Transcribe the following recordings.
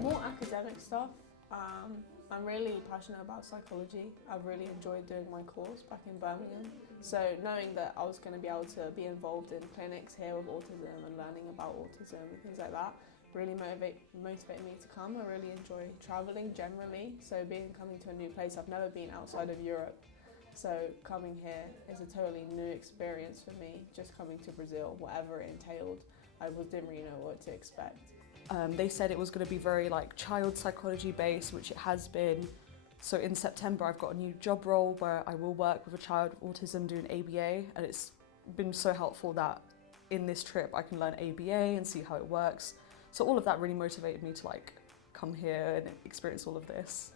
More academic stuff. I'm really passionate about psychology. I've really enjoyed doing my course back in Birmingham. So knowing that I was going to be able to be involved in clinics here with autism and learning about autism and things like that really motivated me to come. I really enjoy travelling generally. So coming to a new place, I've never been outside of Europe. So coming here is a totally new experience for me. Just coming to Brazil, whatever it entailed, I didn't really know what to expect. They said it was going to be very child psychology based, which it has been. So in September I've got a new job role where I will work with a child with autism doing ABA, and it's been so helpful that in this trip I can learn ABA and see how it works. So all of that really motivated me to come here and experience all of this.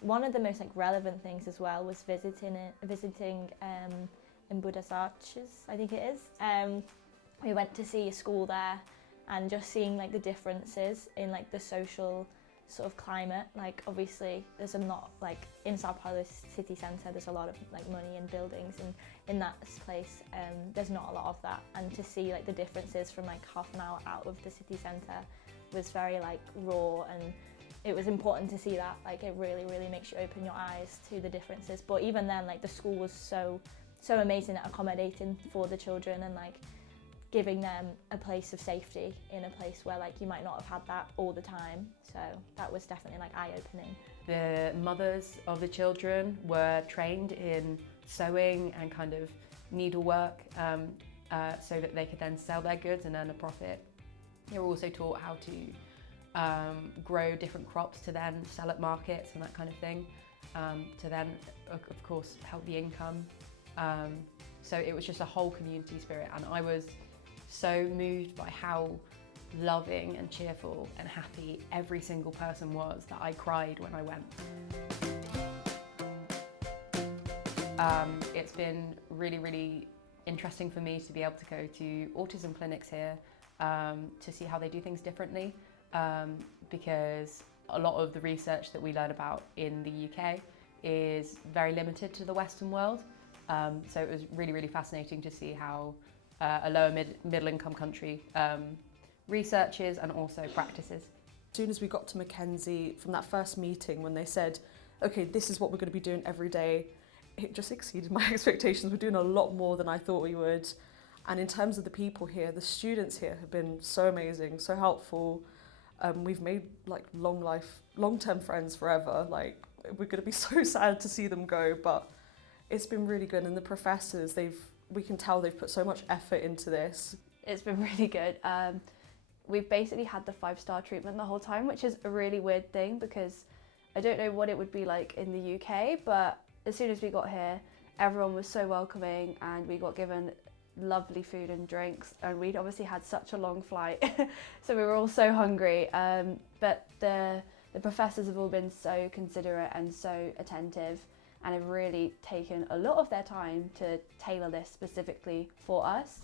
One of the most relevant things as well was visiting in Buenos Aires, I think it is. We went to see a school there, and just seeing the differences in the social sort of climate. Obviously there's a lot in Sao Paulo city centre, there's a lot of money and buildings, and in that place there's not a lot of that, and to see the differences from half an hour out of the city centre was very raw, and it was important to see that. It really makes you open your eyes to the differences. But even then the school was so amazing at accommodating for the children, and giving them a place of safety in a place where you might not have had that all the time. So that was definitely eye-opening. The mothers of the children were trained in sewing and kind of needlework so that they could then sell their goods and earn a profit. They were also taught how to grow different crops to then sell at markets and that kind of thing, to then of course help the income. So it was just a whole community spirit, and I was so moved by how loving and cheerful and happy every single person was that I cried when I went. It's been really interesting for me to be able to go to autism clinics here to see how they do things differently, because a lot of the research that we learn about in the UK is very limited to the Western world. So it was really fascinating to see how a lower middle income country researches and also practices. As soon as we got to Mackenzie, from that first meeting when they said, okay, this is what we're going to be doing every day, it just exceeded my expectations. We're doing a lot more than I thought we would. And in terms of the people here, the students here have been so amazing, so helpful. We've made long-term friends forever. We're going to be so sad to see them go, but it's been really good. And the professors, we can tell they've put so much effort into this. It's been really good. We've basically had the 5-star treatment the whole time, which is a really weird thing because I don't know what it would be like in the UK, but as soon as we got here, everyone was so welcoming and we got given lovely food and drinks, and we'd obviously had such a long flight, so we were all so hungry. But the professors have all been so considerate and so attentive, and have really taken a lot of their time to tailor this specifically for us.